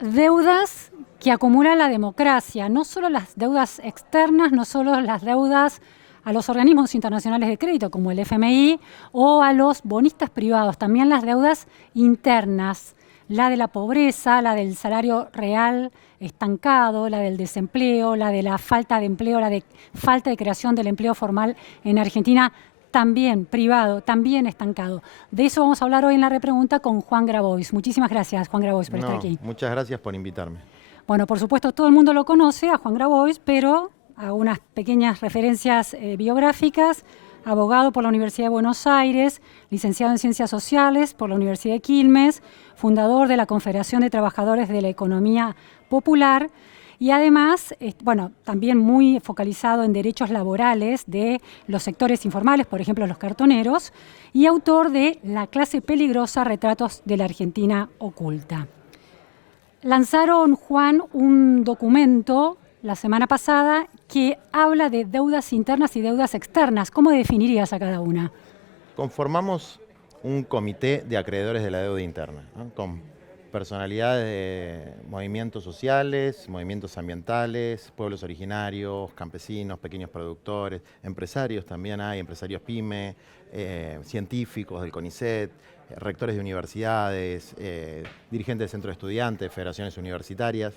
deudas que acumula la democracia, no solo las deudas externas, no solo las deudas a los organismos internacionales de crédito como el FMI o a los bonistas privados, también las deudas internas, la de la pobreza, la del salario real estancado, la del desempleo, la de la falta de empleo, la de falta de creación del empleo formal en Argentina, también privado, también estancado. De eso vamos a hablar hoy en la repregunta con Juan Grabois. Muchísimas gracias, Juan Grabois, por estar aquí. Muchas gracias por invitarme. Bueno, por supuesto, todo el mundo lo conoce, a Juan Grabois, pero hago unas pequeñas referencias biográficas. Abogado por la Universidad de Buenos Aires, licenciado en Ciencias Sociales por la Universidad de Quilmes, fundador de la Confederación de Trabajadores de la Economía Popular y además, bueno, también muy focalizado en derechos laborales de los sectores informales, por ejemplo, los cartoneros, y autor de La clase peligrosa, retratos de la Argentina oculta. Lanzaron, Juan, un documento la semana pasada que habla de deudas internas y deudas externas. ¿Cómo definirías a cada una? Conformamos un comité de acreedores de la deuda interna, ¿no? Con personalidades de movimientos sociales, movimientos ambientales, pueblos originarios, campesinos, pequeños productores, empresarios también hay, empresarios PYME, científicos del CONICET, rectores de universidades, dirigentes de centros de estudiantes, federaciones universitarias.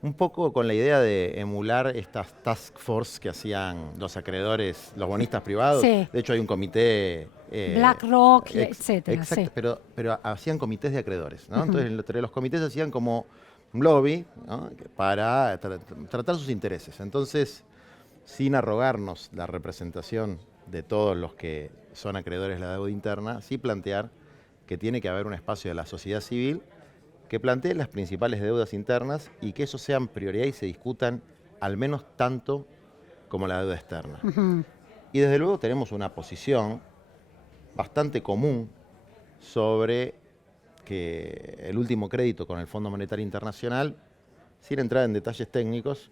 Un poco con la idea de emular estas task force que hacían los acreedores, los bonistas privados. Sí. De hecho hay un comité... BlackRock, etcétera. Exacto, Sí. pero hacían comités de acreedores, ¿no? Entonces entre los comités hacían como un lobby, ¿no? Para tratar sus intereses. Entonces, sin arrogarnos la representación de todos los que son acreedores de la deuda interna, sí plantear que tiene que haber un espacio de la sociedad civil que plantee las principales deudas internas y que eso sean prioridad y se discutan al menos tanto como la deuda externa. Y desde luego tenemos una posición bastante común sobre que el último crédito con el Fondo Monetario Internacional, sin entrar en detalles técnicos,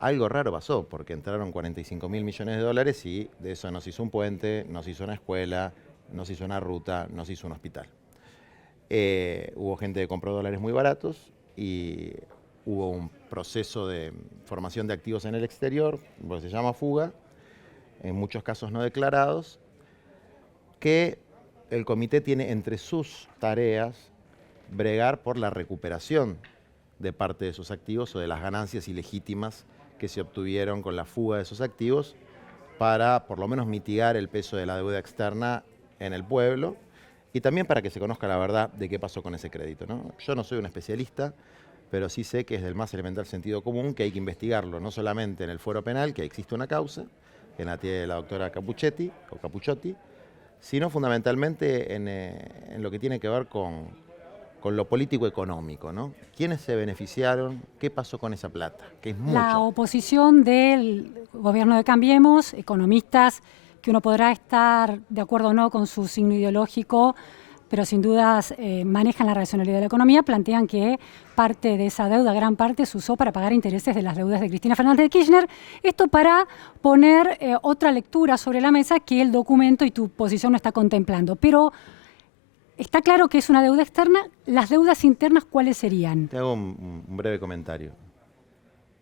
algo raro pasó, porque entraron 45.000 millones de dólares y de eso nos hizo un puente, nos hizo una escuela, nos hizo una ruta, nos hizo un hospital. Hubo gente que compró dólares muy baratos y hubo un proceso de formación de activos en el exterior, lo que se llama fuga, en muchos casos no declarados, que el comité tiene entre sus tareas bregar por la recuperación de parte de esos activos o de las ganancias ilegítimas que se obtuvieron con la fuga de esos activos para por lo menos mitigar el peso de la deuda externa en el pueblo y también para que se conozca la verdad de qué pasó con ese crédito, ¿no? Yo no soy un especialista, pero sí sé que es del más elemental sentido común que hay que investigarlo, no solamente en el fuero penal, que existe una causa, que la tiene la doctora Capuciotti, sino fundamentalmente en lo que tiene que ver con lo político-económico, ¿no? ¿Quiénes se beneficiaron? ¿Qué pasó con esa plata? Que es mucha. La oposición del gobierno de Cambiemos, economistas que uno podrá estar de acuerdo o no con su signo ideológico, pero sin dudas manejan la racionalidad de la economía, plantean que parte de esa deuda, gran parte, se usó para pagar intereses de las deudas de Cristina Fernández de Kirchner. Esto para poner otra lectura sobre la mesa que el documento y tu posición no está contemplando. Pero está claro que es una deuda externa. ¿Las deudas internas cuáles serían? Te hago un breve comentario.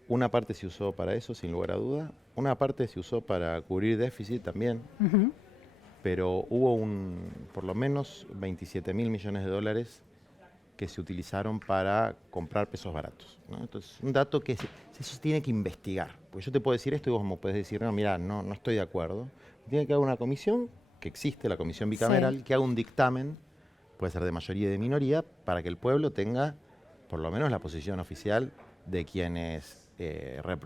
Una parte se usó para eso, sin lugar a duda. Una parte se usó para cubrir déficit también. Pero hubo por lo menos 27.000 millones de dólares que se utilizaron para comprar pesos baratos, ¿no? Entonces, un dato que eso tiene que investigar. Porque yo te puedo decir esto y vos me puedes decir, no, mira, no estoy de acuerdo. Tiene que haber una comisión, que existe, la comisión bicameral, sí, que haga un dictamen, puede ser de mayoría y de minoría, para que el pueblo tenga por lo menos la posición oficial de quienes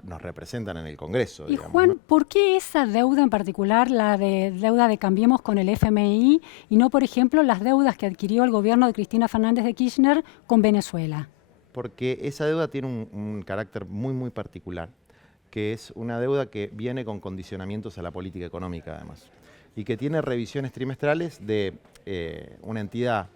nos representan en el Congreso. Y digamos, Juan, ¿no? ¿por qué esa deuda en particular, la de deuda de Cambiemos con el FMI, y no, por ejemplo, las deudas que adquirió el gobierno de Cristina Fernández de Kirchner con Venezuela? Porque esa deuda tiene un carácter muy, muy particular, que es una deuda que viene con condicionamientos a la política económica, además, y que tiene revisiones trimestrales de una entidad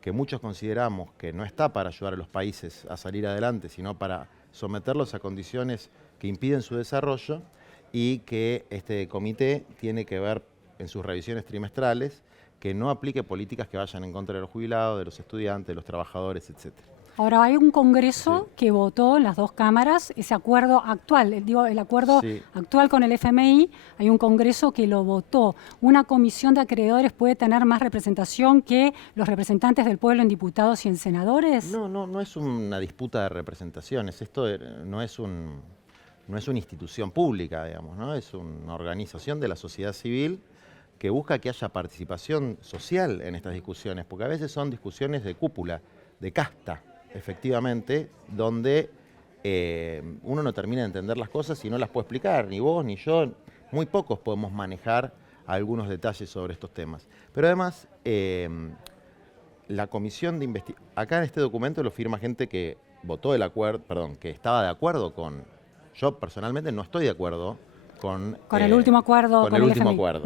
que muchos consideramos que no está para ayudar a los países a salir adelante, sino para someterlos a condiciones que impiden su desarrollo, y que este comité tiene que ver en sus revisiones trimestrales que no aplique políticas que vayan en contra de los jubilados, de los estudiantes, de los trabajadores, etc. Ahora, hay un Congreso que votó en las dos cámaras ese acuerdo actual, el acuerdo actual con el FMI, hay un Congreso que lo votó. ¿Una comisión de acreedores puede tener más representación que los representantes del pueblo en diputados y en senadores? No es una disputa de representaciones, esto no es una institución pública, digamos, ¿no? Es una organización de la sociedad civil que busca que haya participación social en estas discusiones, porque a veces son discusiones de cúpula, de casta, efectivamente, donde uno no termina de entender las cosas y no las puede explicar, ni vos ni yo, muy pocos podemos manejar algunos detalles sobre estos temas. Pero además, la comisión de investigación, acá en este documento lo firma gente que votó el acuerdo, que estaba de acuerdo con, yo personalmente no estoy de acuerdo con el último acuerdo con el último acuerdo.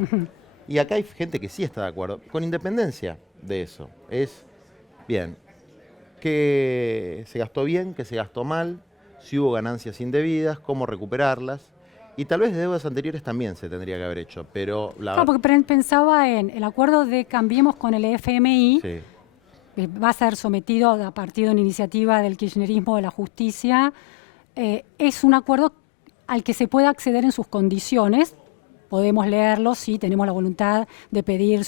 Y acá hay gente que sí está de acuerdo, con independencia de eso. Es, bien, que se gastó bien, que se gastó mal, si hubo ganancias indebidas, cómo recuperarlas. Y tal vez de deudas anteriores también se tendría que haber hecho, pero... Claro, porque pensaba en el acuerdo de Cambiemos con el FMI, Sí. que va a ser sometido a partir de una iniciativa del kirchnerismo de la justicia. Es un acuerdo al que se puede acceder en sus condiciones. Podemos leerlo si tenemos la voluntad de pedir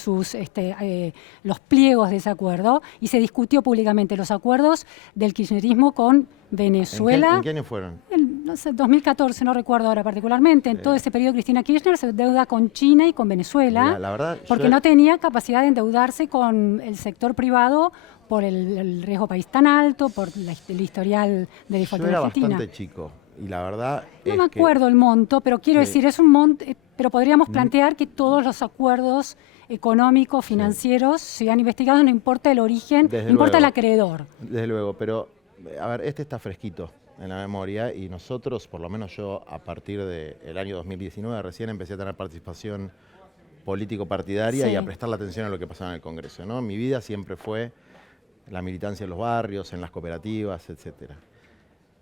los pliegos de ese acuerdo. Y se discutió públicamente los acuerdos del kirchnerismo con Venezuela. ¿En qué año fueron? No sé, 2014, no recuerdo ahora particularmente. En todo ese periodo Cristina Kirchner se deuda con China y con Venezuela. Mira, la verdad, porque no tenía capacidad de endeudarse con el sector privado por el riesgo país tan alto, por el historial de default de Argentina. Yo era bastante chico y la verdad no me acuerdo el monto, pero quiero decir, es un monto, pero podríamos plantear que todos los acuerdos económicos, financieros, sean investigados, no importa el origen, no importa el acreedor. Desde luego, pero a ver, este está fresquito en la memoria y nosotros, por lo menos yo, a partir del año 2019, recién empecé a tener participación político-partidaria y a prestarle atención a lo que pasaba en el Congreso, ¿no? Mi vida siempre fue la militancia en los barrios, en las cooperativas, etcétera.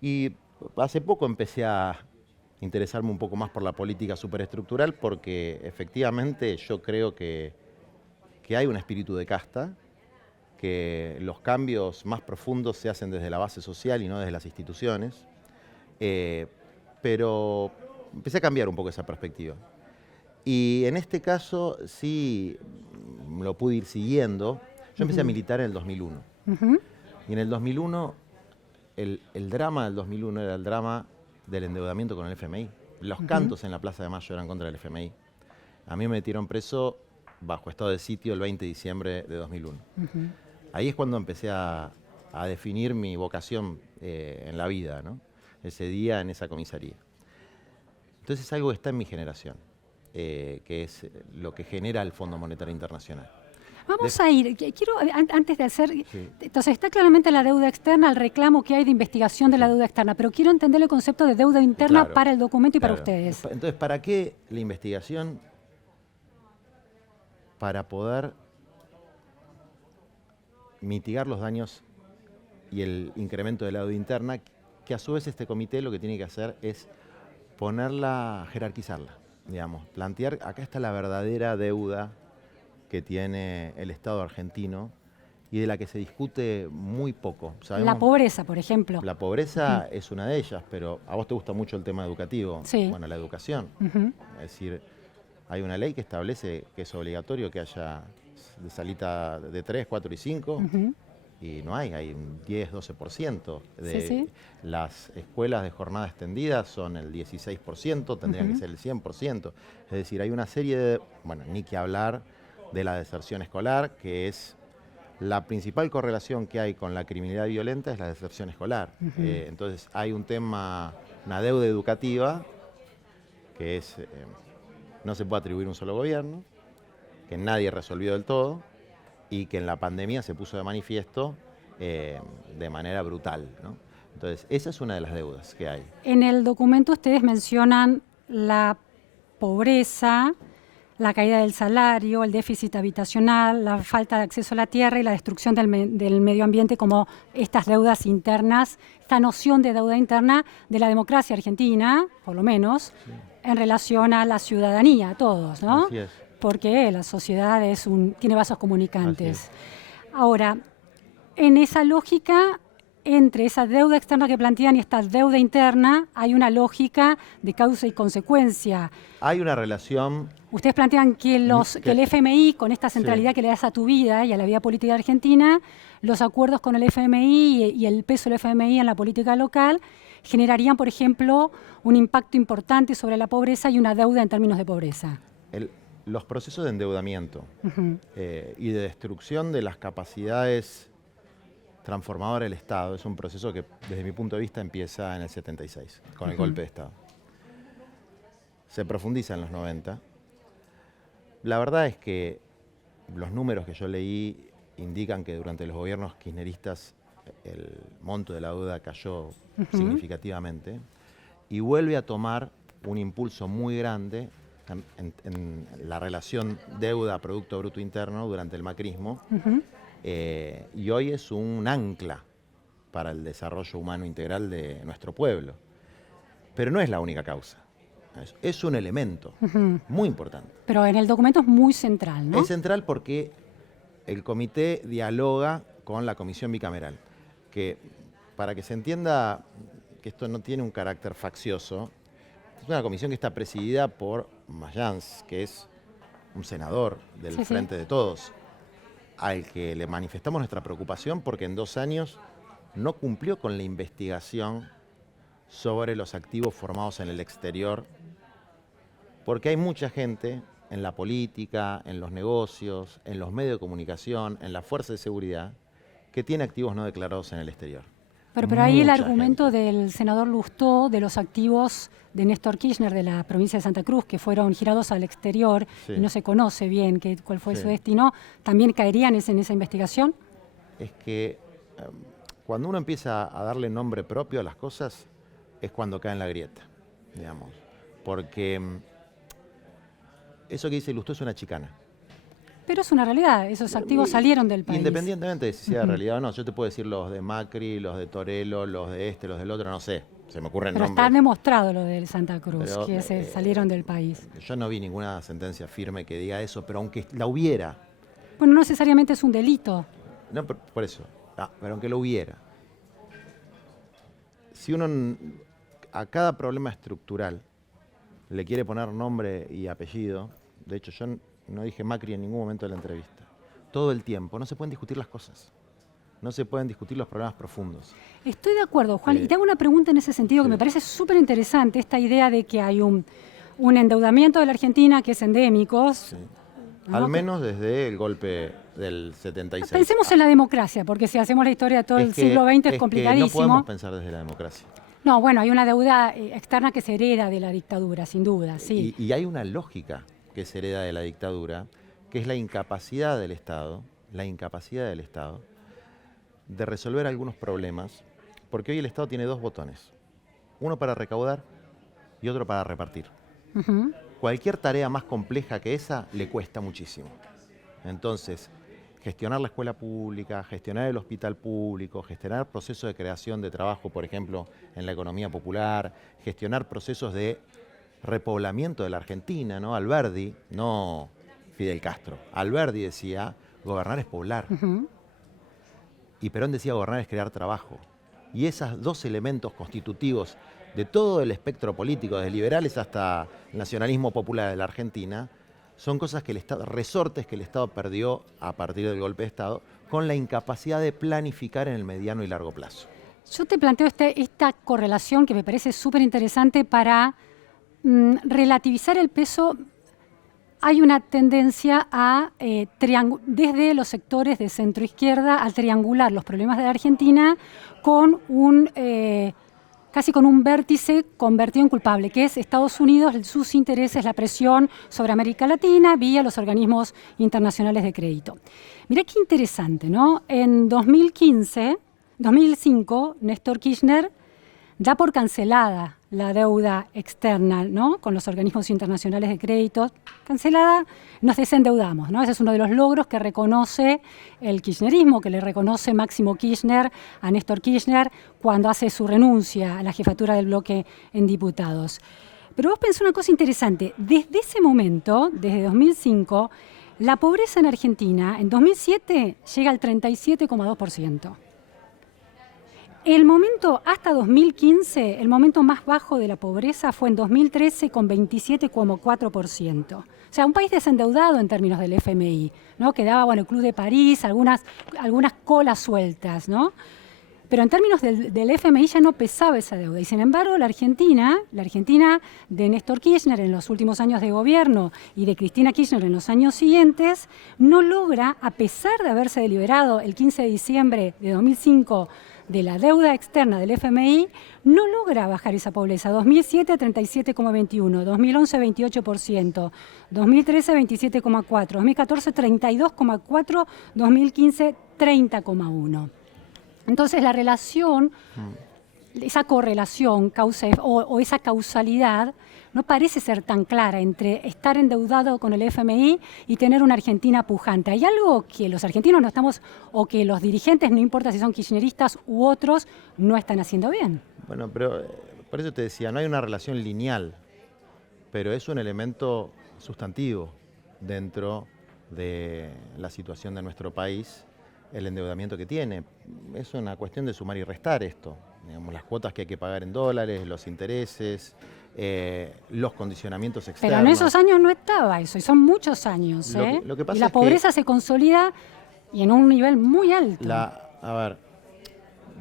Y hace poco empecé a interesarme un poco más por la política superestructural porque efectivamente yo creo que hay un espíritu de casta, que los cambios más profundos se hacen desde la base social y no desde las instituciones, pero empecé a cambiar un poco esa perspectiva. Y en este caso sí lo pude ir siguiendo. Yo empecé a militar en el 2001. Y en el 2001, el drama del 2001 era el drama del endeudamiento con el FMI. Los cantos en la Plaza de Mayo eran contra el FMI. A mí me metieron preso bajo estado de sitio el 20 de diciembre de 2001. Ahí es cuando empecé a definir mi vocación en la vida, ¿no? Ese día en esa comisaría. Entonces es algo que está en mi generación, que es lo que genera el Fondo Monetario Internacional. Vamos a ir, quiero, antes de hacer, entonces está claramente la deuda externa, el reclamo que hay de investigación de la deuda externa, pero quiero entender el concepto de deuda interna para el documento y para ustedes. Entonces, ¿para qué la investigación? Para poder mitigar los daños y el incremento de la deuda interna, que a su vez este comité lo que tiene que hacer es ponerla, jerarquizarla, digamos, plantear, acá está la verdadera deuda que tiene el Estado argentino y de la que se discute muy poco. La pobreza, por ejemplo. La pobreza es una de ellas, pero a vos te gusta mucho el tema educativo. Sí. Bueno, la educación. Es decir, hay una ley que establece que es obligatorio que haya de salita de 3, 4 y 5, y no hay un 10, 12%. Las escuelas de jornada extendida son el 16%, tendrían que ser el 100%. Es decir, hay una serie de, bueno, ni que hablar de la deserción escolar, que es la principal correlación que hay con la criminalidad violenta, es la deserción escolar. Entonces hay un tema, una deuda educativa, que es, no se puede atribuir a un solo gobierno, que nadie resolvió del todo, y que en la pandemia se puso de manifiesto de manera brutal, ¿no? Entonces, esa es una de las deudas que hay. En el documento ustedes mencionan la pobreza, la caída del salario, el déficit habitacional, la falta de acceso a la tierra y la destrucción del medio ambiente como estas deudas internas, esta noción de deuda interna de la democracia argentina, por lo menos, en relación a la ciudadanía, a todos, ¿no? Así es. Porque la sociedad tiene vasos comunicantes. Ahora, en esa lógica, entre esa deuda externa que plantean y esta deuda interna hay una lógica de causa y consecuencia. Hay una relación. Ustedes plantean que el FMI, con esta centralidad que le das a tu vida y a la vida política de Argentina, los acuerdos con el FMI y el peso del FMI en la política local generarían, por ejemplo, un impacto importante sobre la pobreza y una deuda en términos de pobreza. Los procesos de endeudamiento y de destrucción de las capacidades transformadoras del Estado es un proceso que, desde mi punto de vista, empieza en el 76, con el golpe de Estado. Se profundiza en los 90. La verdad es que los números que yo leí indican que durante los gobiernos kirchneristas el monto de la deuda cayó significativamente y vuelve a tomar un impulso muy grande en la relación deuda-producto bruto interno durante el macrismo, y hoy es un ancla para el desarrollo humano integral de nuestro pueblo. Pero no es la única causa. Es un elemento muy importante. Pero en el documento es muy central, ¿no? Es central porque el comité dialoga con la comisión bicameral, que para que se entienda que esto no tiene un carácter faccioso, es una comisión que está presidida por Mayans, que es un senador del Frente de Todos, al que le manifestamos nuestra preocupación porque en 2 años no cumplió con la investigación sobre los activos formados en el exterior, porque hay mucha gente en la política, en los negocios, en los medios de comunicación, en la fuerza de seguridad, que tiene activos no declarados en el exterior. Pero ahí el argumento del senador Lustó de los activos de Néstor Kirchner de la provincia de Santa Cruz que fueron girados al exterior y no se conoce bien cuál fue su destino, ¿también caerían en esa investigación? Es que cuando uno empieza a darle nombre propio a las cosas es cuando cae en la grieta, digamos. Porque eso que dice Lustó es una chicana. Pero es una realidad, esos activos salieron del país. Independientemente de si sea realidad o no, yo te puedo decir los de Macri, los de Torello, los de este, los del otro, no sé, se me ocurren nombres. Pero está demostrado lo de Santa Cruz, que salieron del país. Yo no vi ninguna sentencia firme que diga eso, pero aunque la hubiera... Bueno, no necesariamente es un delito. No, por eso, pero aunque lo hubiera. Si uno a cada problema estructural le quiere poner nombre y apellido, de hecho yo no dije Macri en ningún momento de la entrevista. Todo el tiempo. No se pueden discutir las cosas. No se pueden discutir los problemas profundos. Estoy de acuerdo, Juan. Y te hago una pregunta en ese sentido que me parece súper interesante. Esta idea de que hay un endeudamiento de la Argentina que es endémico. Sí. ¿No? Al menos desde el golpe del 76. Pensemos en la democracia, porque si hacemos la historia de todo el siglo XX es complicadísimo. No podemos pensar desde la democracia. No, bueno, hay una deuda externa que se hereda de la dictadura, sin duda, sí. Y hay una lógica que se hereda de la dictadura, que es la incapacidad del Estado de resolver algunos problemas, porque hoy el Estado tiene 2 botones, uno para recaudar y otro para repartir. Cualquier tarea más compleja que esa le cuesta muchísimo. Entonces, gestionar la escuela pública, gestionar el hospital público, gestionar procesos de creación de trabajo, por ejemplo, en la economía popular, gestionar procesos de repoblamiento de la Argentina, ¿no? Alberdi, no Fidel Castro. Alberdi decía, gobernar es poblar. Y Perón decía, gobernar es crear trabajo. Y esos 2 elementos constitutivos de todo el espectro político, desde liberales hasta el nacionalismo popular de la Argentina, son cosas que el Estado, resortes que el Estado perdió a partir del golpe de Estado, con la incapacidad de planificar en el mediano y largo plazo. Yo te planteo esta correlación que me parece súper interesante para relativizar el peso. Hay una tendencia a, desde los sectores de centro-izquierda, a triangular los problemas de la Argentina con casi con un vértice convertido en culpable, que es Estados Unidos, sus intereses, la presión sobre América Latina vía los organismos internacionales de crédito. Mirá qué interesante, ¿no? En 2005, Néstor Kirchner da por cancelada la deuda externa, ¿no? Con los organismos internacionales de crédito. Cancelada, nos desendeudamos, ¿no? Ese es uno de los logros que reconoce el kirchnerismo, que le reconoce Máximo Kirchner a Néstor Kirchner cuando hace su renuncia a la jefatura del bloque en diputados. Pero vos pensás una cosa interesante. Desde ese momento, desde 2005, la pobreza en Argentina en 2007 llega al 37,2%. El momento, hasta 2015, el momento más bajo de la pobreza fue en 2013 con 27,4%. O sea, un país desendeudado en términos del FMI, ¿no? Que daba, bueno, el Club de París, algunas colas sueltas, ¿no? Pero en términos del FMI ya no pesaba esa deuda. Y sin embargo, la Argentina de Néstor Kirchner en los últimos años de gobierno y de Cristina Kirchner en los años siguientes, no logra, a pesar de haberse deliberado el 15 de diciembre de 2005 de la deuda externa del FMI, no logra bajar esa pobreza. 2007, 37,21%, 2011, 28%, 2013, 27,4%, 2014, 32,4%, 2015, 30,1%. Entonces la relación, esa correlación o esa causalidad no parece ser tan clara entre estar endeudado con el FMI y tener una Argentina pujante. Hay algo que los argentinos no estamos, o que los dirigentes, no importa si son kirchneristas u otros, no están haciendo bien. Bueno, pero por eso te decía, no hay una relación lineal, pero es un elemento sustantivo dentro de la situación de nuestro país, el endeudamiento que tiene. Es una cuestión de sumar y restar esto. Digamos, las cuotas que hay que pagar en dólares, los intereses, los condicionamientos externos. Pero en esos años no estaba eso, y son muchos años. Lo que pasa y la pobreza se consolida y en un nivel muy alto. A ver,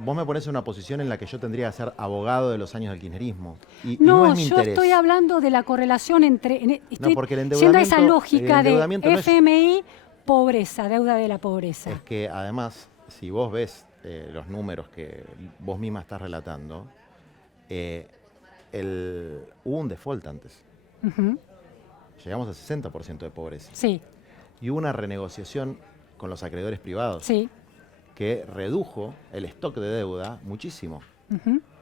vos me pones en una posición en la que yo tendría que ser abogado de los años del kirchnerismo. Y no es mi interés. Yo estoy hablando de la correlación entre... No, porque el yendo a esa lógica de no FMI, pobreza, deuda de la pobreza. Es que además, si vos ves los números que vos misma estás relatando, hubo un default antes. Llegamos al 60% de pobreza. Sí. Y hubo una renegociación con los acreedores privados. Sí. Que redujo el stock de deuda muchísimo.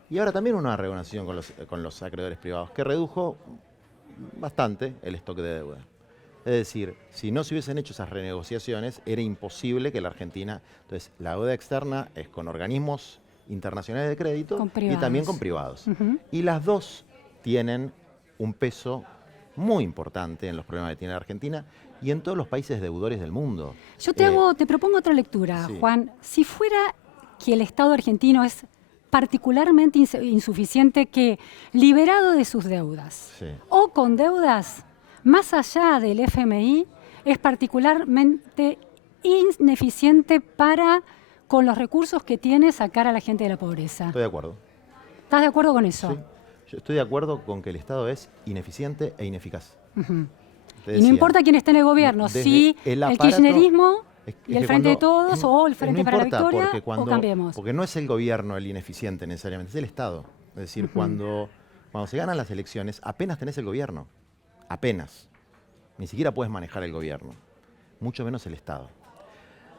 Y ahora también una renegociación con los acreedores privados, que redujo bastante el stock de deuda. Es decir, si no se hubiesen hecho esas renegociaciones, era imposible que la Argentina... Entonces, la deuda externa es con organismos internacionales de crédito y también con privados. Y las dos tienen un peso muy importante en los problemas que tiene la Argentina y en todos los países deudores del mundo. Yo te propongo otra lectura, sí. Juan. Si fuera que el Estado argentino es particularmente insuficiente, que liberado de sus deudas o con deudas más allá del FMI, es particularmente ineficiente para, con los recursos que tiene, sacar a la gente de la pobreza. Estoy de acuerdo. ¿Estás de acuerdo con eso? Sí. Yo estoy de acuerdo con que el Estado es ineficiente e ineficaz. Y no importa quién esté en el gobierno, si el kirchnerismo y el Frente de Todos o el Frente para la Victoria o Cambiemos. Porque no es el gobierno el ineficiente necesariamente, es el Estado. Es decir, cuando se ganan las elecciones, apenas tenés el gobierno. Apenas. Ni siquiera puedes manejar el gobierno. Mucho menos el Estado.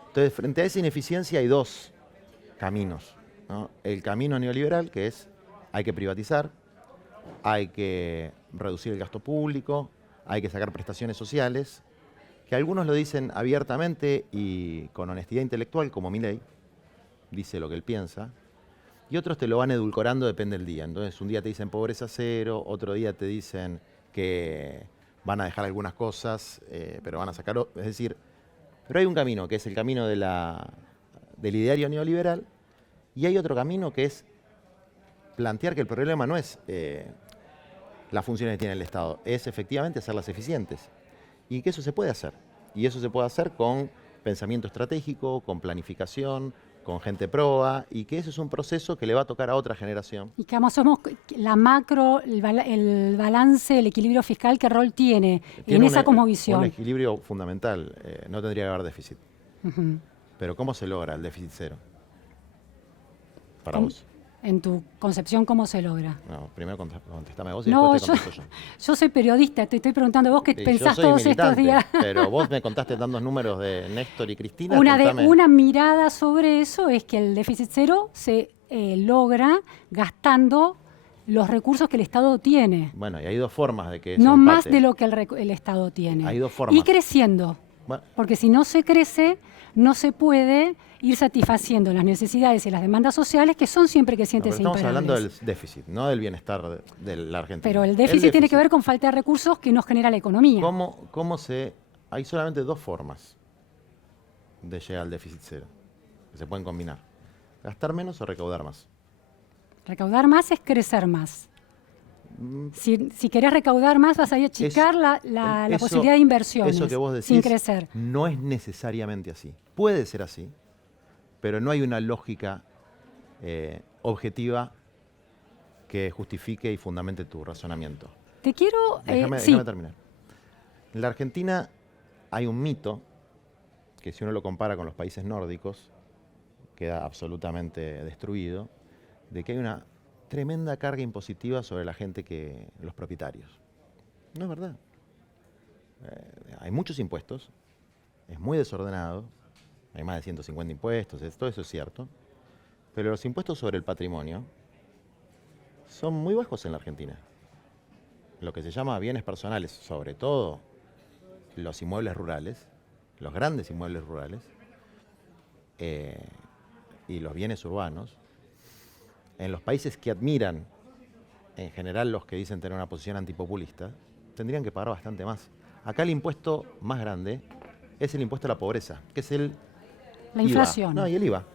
Entonces, frente a esa ineficiencia hay dos caminos, ¿no? El camino neoliberal, que es hay que privatizar, hay que reducir el gasto público, hay que sacar prestaciones sociales, que algunos lo dicen abiertamente y con honestidad intelectual, como Milei, dice lo que él piensa, y otros te lo van edulcorando, depende del día. Entonces, un día te dicen pobreza cero, otro día te dicen que van a dejar algunas cosas, pero van a sacar... Es decir, pero hay un camino, que es el camino del ideario neoliberal, y hay otro camino que es plantear que el problema no es las funciones que tiene el Estado, es efectivamente hacerlas eficientes. Y que eso se puede hacer. Y eso se puede hacer con pensamiento estratégico, con planificación, con gente proa, y que eso es un proceso que le va a tocar a otra generación. Y que somos la macro, el balance, el equilibrio fiscal, ¿qué rol tiene en esa cosmovisión? Un equilibrio fundamental, no tendría que haber déficit. Pero ¿cómo se logra el déficit cero? Para vos. En tu concepción, ¿cómo se logra? No, primero contestame vos y no, después te contesto yo. Yo soy periodista, te estoy preguntando vos qué pensás todos estos días. Pero vos me contaste tantos números de Néstor y Cristina. Una mirada sobre eso es que el déficit cero se logra gastando los recursos que el Estado tiene. Bueno, y hay dos formas de que eso no empate. Más de lo que el Estado tiene. Hay dos formas. Y creciendo. Bueno. Porque si no se crece, no se puede ir satisfaciendo las necesidades y las demandas sociales que son siempre crecientes e imparables. Estamos hablando del déficit, no del bienestar de la Argentina. Pero el déficit tiene que ver con falta de recursos que nos genera la economía. Hay solamente dos formas de llegar al déficit cero, que se pueden combinar. Gastar menos o recaudar más. Recaudar más es crecer más. Si querés recaudar más, vas a achicar la posibilidad de inversiones eso que vos decís sin crecer. No es necesariamente así. Puede ser así, pero no hay una lógica objetiva que justifique y fundamente tu razonamiento. Te quiero... Déjame terminar. En la Argentina hay un mito que, si uno lo compara con los países nórdicos, queda absolutamente destruido, de que hay una tremenda carga impositiva sobre la gente, los propietarios. No es verdad. Hay muchos impuestos, es muy desordenado, hay más de 150 impuestos, todo eso es cierto, pero los impuestos sobre el patrimonio son muy bajos en la Argentina. Lo que se llama bienes personales, sobre todo los inmuebles rurales, los grandes inmuebles rurales, y los bienes urbanos, en los países que admiran, en general los que dicen tener una posición antipopulista, tendrían que pagar bastante más. Acá el impuesto más grande es el impuesto a la pobreza, que es la inflación. No, y el IVA.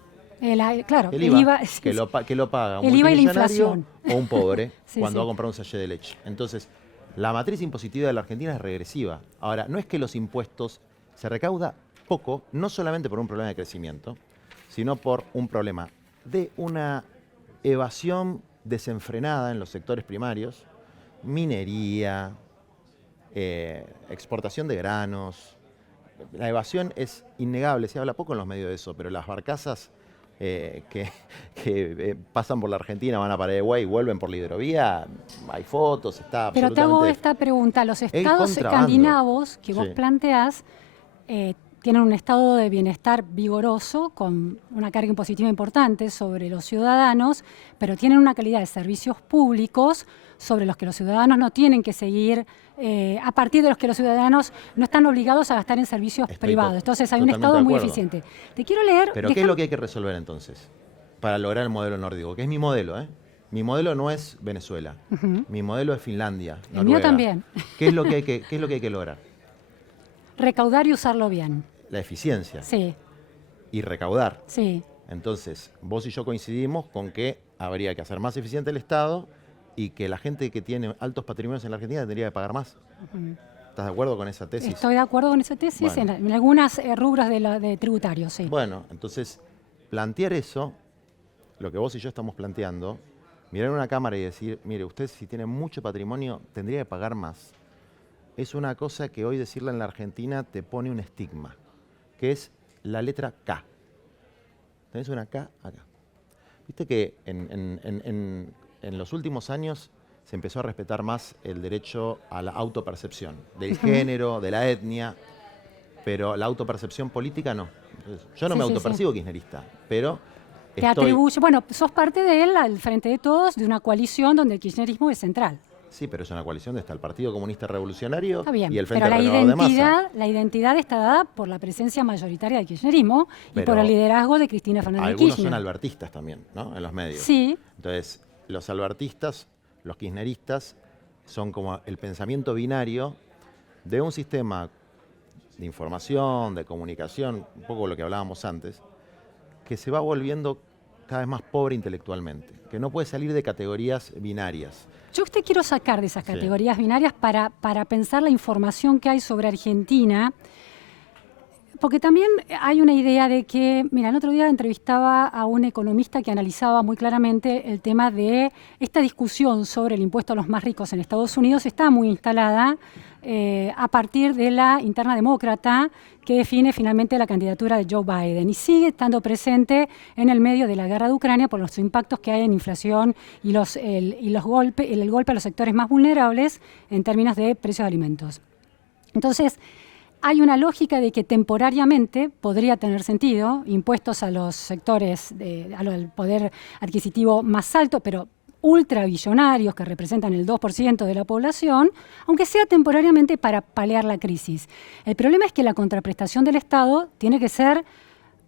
Claro, el IVA que lo paga un el IVA y la multimillonario inflación. O un pobre Sí, cuando sí. va a comprar un sachet de leche. Entonces, la matriz impositiva de la Argentina es regresiva. Ahora, no es que los impuestos se recauda poco, no solamente por un problema de crecimiento, sino por un problema de una evasión desenfrenada en los sectores primarios, minería, exportación de granos. La evasión es innegable, se habla poco en los medios de eso, pero las barcazas que pasan por la Argentina, van a Paraguay y vuelven por la hidrovía, hay fotos, está Pero absolutamente... te hago esta pregunta, los estados escandinavos que vos planteás tienen un estado de bienestar vigoroso, con una carga impositiva importante sobre los ciudadanos, pero tienen una calidad de servicios públicos sobre los que los ciudadanos no tienen que seguir, a partir de los que los ciudadanos no están obligados a gastar en servicios privados. Entonces hay un estado muy eficiente. Te quiero leer... Pero ¿qué es lo que hay que resolver entonces para lograr el modelo nórdico? Que es mi modelo, ¿eh? Mi modelo no es Venezuela, mi modelo es Finlandia, Noruega. El mío también. ¿Qué es lo que hay que lograr? Recaudar y usarlo bien. La eficiencia. Sí. Y recaudar. Sí. Entonces, vos y yo coincidimos con que habría que hacer más eficiente el Estado y que la gente que tiene altos patrimonios en la Argentina tendría que pagar más. ¿Estás de acuerdo con esa tesis? Estoy de acuerdo con esa tesis, bueno. en algunas rubros de tributarios, sí. Bueno, entonces, plantear eso, lo que vos y yo estamos planteando, mirar una cámara y decir, mire, usted si tiene mucho patrimonio tendría que pagar más, es una cosa que hoy decirla en la Argentina te pone un estigma, que es la letra K. Tenés una K acá. Viste que en los últimos años se empezó a respetar más el derecho a la autopercepción, del género, de la etnia, pero la autopercepción política no. Entonces, yo no me autopercibo kirchnerista, pero te atribuye, bueno, sos parte de él, al frente de todos, de una coalición donde el kirchnerismo es central. Sí, pero es una coalición donde está el Partido Comunista Revolucionario Está bien, y el Frente pero Renovador de Massa. la identidad está dada por la presencia mayoritaria del kirchnerismo y por el liderazgo de Cristina Fernández de Kirchner. Algunos son albertistas también, ¿no? En los medios. Sí. Entonces, los albertistas, los kirchneristas, son como el pensamiento binario de un sistema de información, de comunicación, un poco lo que hablábamos antes, que se va volviendo cada vez más pobre intelectualmente, que no puede salir de categorías binarias. Yo te quiero sacar de esas categorías binarias para pensar la información que hay sobre Argentina, porque también hay una idea de que, mira, el otro día entrevistaba a un economista que analizaba muy claramente el tema de esta discusión sobre el impuesto a los más ricos en Estados Unidos, está muy instalada a partir de la interna demócrata que define finalmente la candidatura de Joe Biden y sigue estando presente en el medio de la guerra de Ucrania por los impactos que hay en inflación y el golpe a los sectores más vulnerables en términos de precios de alimentos. Entonces, hay una lógica de que temporariamente podría tener sentido impuestos a los sectores, al poder adquisitivo más alto, pero ultrabillonarios que representan el 2% de la población, aunque sea temporariamente para paliar la crisis. El problema es que la contraprestación del Estado tiene que ser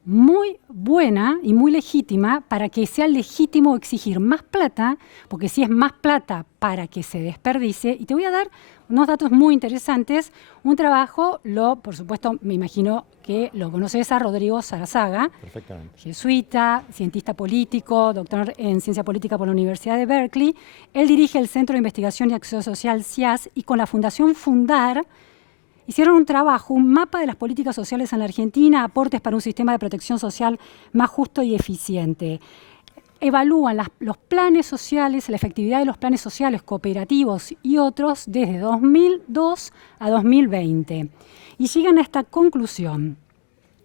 muy buena y muy legítima para que sea legítimo exigir más plata, porque si es más plata para que se desperdicie, y te voy a dar unos datos muy interesantes, un trabajo, por supuesto, me imagino que lo conoces a Rodrigo Sarazaga, Perfectamente. jesuita, cientista político, doctor en ciencia política por la Universidad de Berkeley. Él dirige el Centro de Investigación y Acción Social, CIAS, y con la Fundación Fundar, hicieron un trabajo, un mapa de las políticas sociales en la Argentina, aportes para un sistema de protección social más justo y eficiente. Evalúan los planes sociales, la efectividad de los planes sociales cooperativos y otros desde 2002 a 2020. Y llegan a esta conclusión.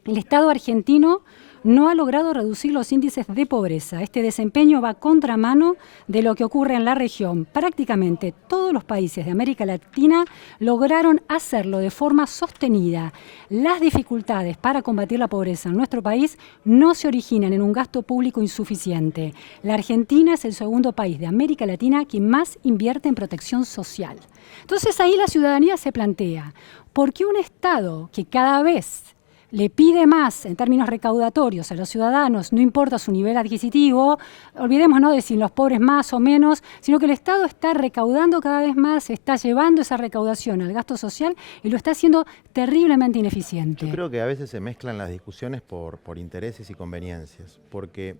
El Estado argentino no ha logrado reducir los índices de pobreza. Este desempeño va a contramano de lo que ocurre en la región. Prácticamente todos los países de América Latina lograron hacerlo de forma sostenida. Las dificultades para combatir la pobreza en nuestro país no se originan en un gasto público insuficiente. La Argentina es el segundo país de América Latina que más invierte en protección social. Entonces ahí la ciudadanía se plantea, ¿por qué un Estado que cada vez le pide más en términos recaudatorios a los ciudadanos, no importa su nivel adquisitivo, olvidémonos de si los pobres más o menos, sino que el Estado está recaudando cada vez más, está llevando esa recaudación al gasto social y lo está haciendo terriblemente ineficiente? Yo creo que a veces se mezclan las discusiones por intereses y conveniencias, porque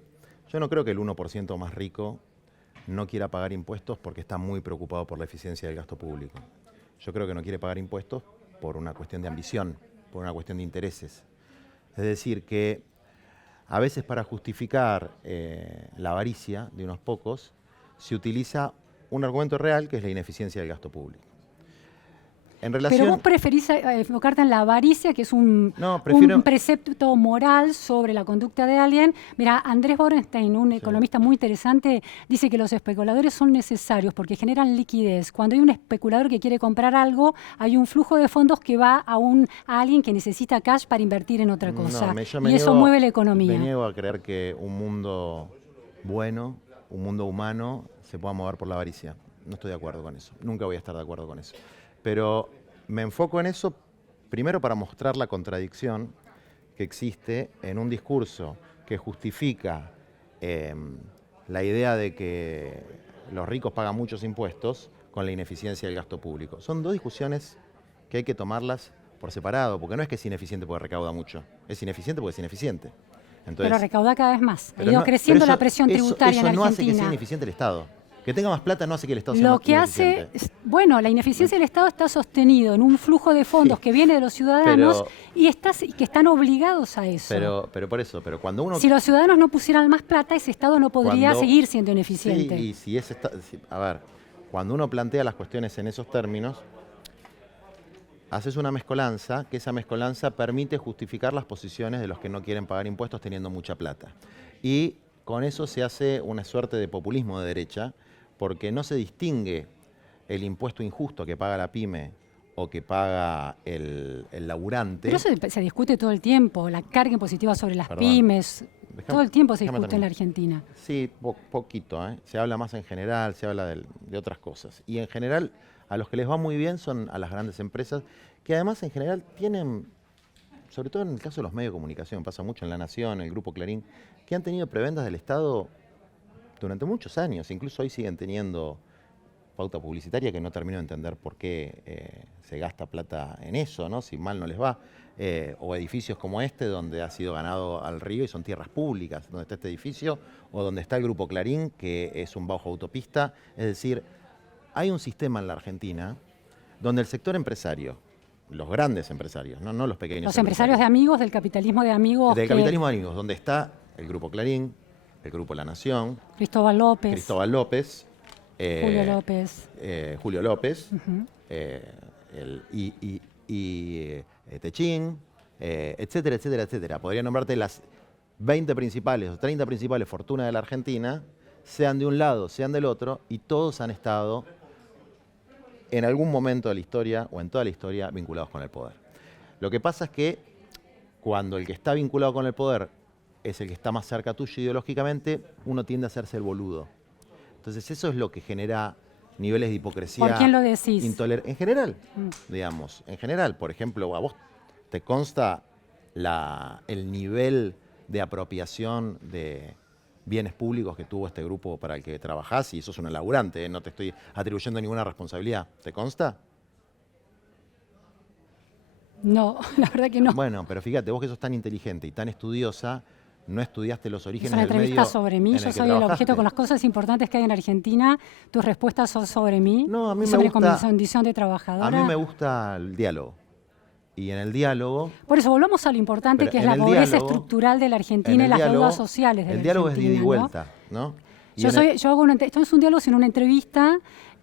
yo no creo que el 1% más rico no quiera pagar impuestos porque está muy preocupado por la eficiencia del gasto público. Yo creo que no quiere pagar impuestos por una cuestión de ambición, por una cuestión de intereses. Es decir, que a veces para justificar la avaricia de unos pocos se utiliza un argumento real que es la ineficiencia del gasto público. En relación... Pero vos preferís enfocarte en la avaricia, que es un precepto moral sobre la conducta de alguien. Mira, Andrés Borenstein, un economista muy interesante, dice que los especuladores son necesarios porque generan liquidez. Cuando hay un especulador que quiere comprar algo, hay un flujo de fondos que va a alguien que necesita cash para invertir en otra cosa. Y eso mueve la economía. Me niego a creer que un mundo bueno, un mundo humano, se pueda mover por la avaricia. No estoy de acuerdo con eso. Nunca voy a estar de acuerdo con eso. Pero me enfoco en eso primero para mostrar la contradicción que existe en un discurso que justifica la idea de que los ricos pagan muchos impuestos con la ineficiencia del gasto público. Son dos discusiones que hay que tomarlas por separado, porque no es que es ineficiente porque recauda mucho, es ineficiente porque es ineficiente. Entonces, pero recauda cada vez más. Ha ido creciendo la presión tributaria en Argentina. Eso no hace que sea ineficiente el Estado. Que tenga más plata no hace que el Estado sea Lo que hace, bueno, la ineficiencia del Estado está sostenido en un flujo de fondos que viene de los ciudadanos y que están obligados a eso. Pero por eso, pero cuando uno... Si los ciudadanos no pusieran más plata, ese Estado no podría seguir siendo ineficiente. Sí, y si ese a ver, cuando uno plantea las cuestiones en esos términos, haces una mezcolanza, que esa mezcolanza permite justificar las posiciones de los que no quieren pagar impuestos teniendo mucha plata. Y con eso se hace una suerte de populismo de derecha, porque no se distingue el impuesto injusto que paga la pyme o que paga el laburante. Pero eso se discute todo el tiempo, la carga impositiva sobre las pymes, todo el tiempo se discute en la Argentina. Sí, poquito, se habla más en general, se habla de otras cosas. Y en general, a los que les va muy bien son a las grandes empresas, que además en general tienen, sobre todo en el caso de los medios de comunicación, pasa mucho en La Nación, el Grupo Clarín, que han tenido prebendas del Estado durante muchos años, incluso hoy siguen teniendo pauta publicitaria que no termino de entender por qué se gasta plata en eso, ¿no? Si mal no les va. O edificios como este, donde ha sido ganado al río y son tierras públicas, donde está este edificio, o donde está el Grupo Clarín, que es un bajo autopista. Es decir, hay un sistema en la Argentina donde el sector empresario, los grandes empresarios, no los pequeños. Los empresarios de amigos, del capitalismo de amigos. Del capitalismo de amigos, donde está el Grupo Clarín, el Grupo La Nación, Cristóbal López, Julio López, uh-huh. Techín, etcétera, etcétera, etcétera. Podría nombrarte las 20 principales o 30 principales fortunas de la Argentina, sean de un lado, sean del otro, y todos han estado en algún momento de la historia o en toda la historia vinculados con el poder. Lo que pasa es que cuando el que está vinculado con el poder es el que está más cerca tuyo ideológicamente, uno tiende a hacerse el boludo. Entonces eso es lo que genera niveles de hipocresía. ¿Por quién lo decís? En general, digamos. En general, por ejemplo, a vos te consta el nivel de apropiación de bienes públicos que tuvo este grupo para el que trabajás y sos una laburante, no te estoy atribuyendo ninguna responsabilidad. ¿Te consta? No, la verdad que no. Bueno, pero fíjate, vos que sos tan inteligente y tan estudiosa, no estudiaste los Es orígenes una del medio entrevista sobre mí, en yo el que soy el trabajaste. objeto con las cosas importantes que hay en Argentina. Tus respuestas son sobre mí, No, a mí me sobre gusta- condición de A trabajadora. mí me gusta el diálogo. Y en el diálogo... Por eso volvamos a lo importante Pero que es en la el pobreza diálogo- estructural de la en Argentina y el las diálogo- deudas sociales de la El diálogo es de ida y Argentina, ¿no? vuelta, ¿no? Y Yo hago esto es un diálogo sin una entrevista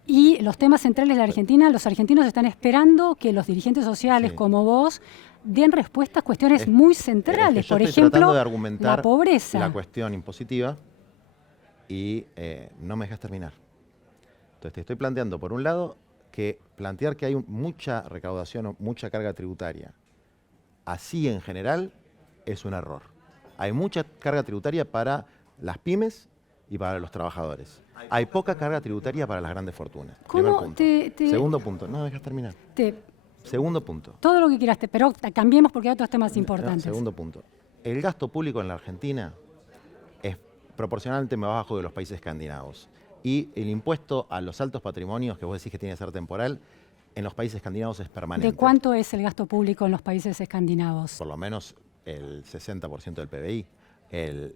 y los temas centrales de la Argentina, los argentinos están esperando que los dirigentes sociales Sí. como vos den respuestas a cuestiones Es- muy es centrales. que yo Por estoy ejemplo, tratando de argumentar la pobreza. la cuestión impositiva y no me dejas terminar. Entonces te estoy planteando, por un lado, que plantear que hay mucha recaudación o mucha carga tributaria, así en general, es un error. Hay mucha carga tributaria para las pymes y para los trabajadores. Hay poca carga tributaria para las grandes fortunas. Primer ¿Cómo punto. te- Segundo punto. No, me dejas terminar. Segundo punto. Todo lo que quieras, pero cambiemos porque hay otros temas No, importantes. segundo punto. El gasto público en la Argentina es proporcionalmente más bajo de los países escandinavos. Y el impuesto a los altos patrimonios, que vos decís que tiene que ser temporal, en los países escandinavos es permanente. ¿De cuánto es el gasto público en los países escandinavos? Por lo menos el 60% del PBI.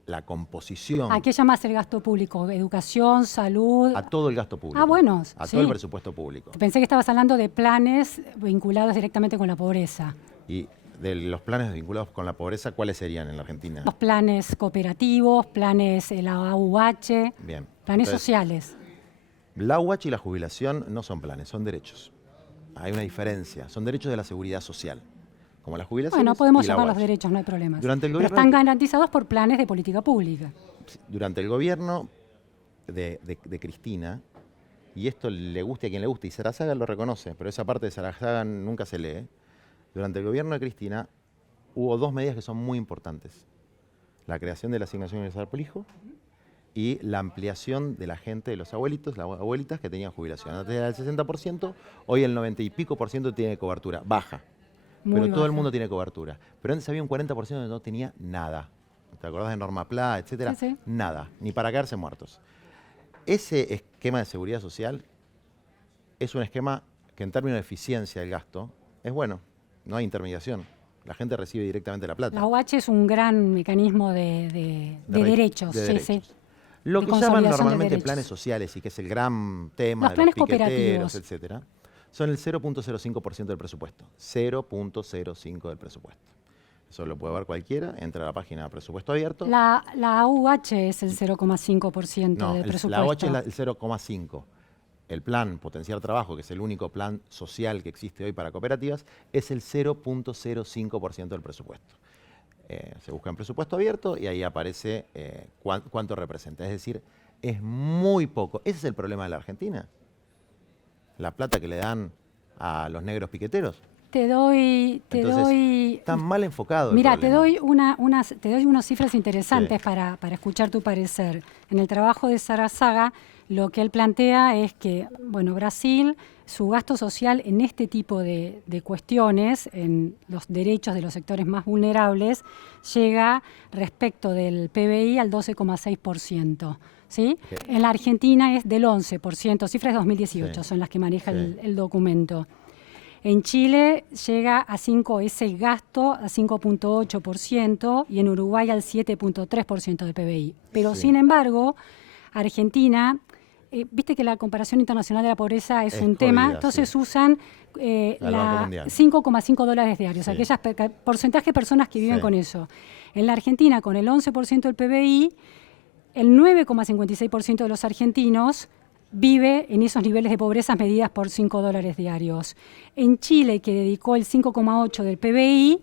La composición ¿A qué llamas el gasto público? ¿Educación, salud? a todo el gasto público. Ah, bueno, A sí. todo el presupuesto público. Pensé que estabas hablando de planes vinculados directamente con la pobreza. Y de los planes vinculados con la pobreza, ¿cuáles serían en la Argentina? Los planes cooperativos, planes la AUH, Bien. planes Entonces, sociales. La UH y la jubilación no son planes, son derechos. Hay una diferencia. Son derechos de la seguridad social. Como la jubilación. Bueno, podemos y la llamarlos UH. derechos, no hay problema. Durante el Pero gobierno- están garantizados por planes de política pública. Durante el gobierno de Cristina, y esto le guste a quien le guste, y Sarazaga lo reconoce, pero esa parte de Sarazaga nunca se lee. Durante el gobierno de Cristina hubo dos medidas que son muy importantes. La creación de la asignación universal por hijo y la ampliación de la gente, de los abuelitos, las abuelitas que tenían jubilación. Antes era el 60%, hoy el 90 y pico por ciento tiene cobertura, baja. Muy Pero todo el baja. mundo tiene cobertura. Pero antes había un 40% donde no tenía nada. ¿Te acordás de Norma Pla, etcétera? Sí, sí. Nada, ni para quedarse muertos. Ese esquema de seguridad social es un esquema que en términos de eficiencia del gasto es bueno. No hay intermediación. La gente recibe directamente la plata. La AUH es un gran mecanismo de derechos. de sí, derechos. sí. Lo De que llaman consolidación de normalmente derechos. planes sociales y que es el gran tema Los de planes los piqueteros, cooperativos. etcétera, son el 0.05% del presupuesto. 0.05 del presupuesto. Eso lo puede ver cualquiera, entra a la página de presupuesto abierto. La AUH es el 0,5% No, del presupuesto. la OH es el 0,5. El plan Potenciar Trabajo, que es el único plan social que existe hoy para cooperativas, es el 0.05% del presupuesto. Se busca en presupuesto abierto y ahí aparece cuánto representa. Es decir, es muy poco. Ese es el problema de la Argentina. La plata que le dan a los negros piqueteros. Te doy Está mal enfocado. Mira, el te problema. doy unas cifras interesantes Sí. para escuchar tu parecer. En el trabajo de Sarazaga, lo que él plantea es que, bueno, Brasil, su gasto social en este tipo de cuestiones, en los derechos de los sectores más vulnerables, llega respecto del PBI al 12,6%. ¿Sí? Sí. En la Argentina es del 11%, cifras de 2018 Sí. son las que maneja Sí. el documento. En Chile llega a ese gasto a 5,8% y en Uruguay al 7,3% del PBI. Pero Sí. sin embargo, Argentina, viste que la comparación internacional de la pobreza es un tema, jodida, entonces sí. usan Al Banco Mundial. $5,5 diarios, Sí. aquellas porcentaje de personas que viven Sí. con eso. En la Argentina, con el 11% del PBI, el 9,56% de los argentinos vive en esos niveles de pobreza medidas por $5 diarios. En Chile, que dedicó el 5,8% del PBI,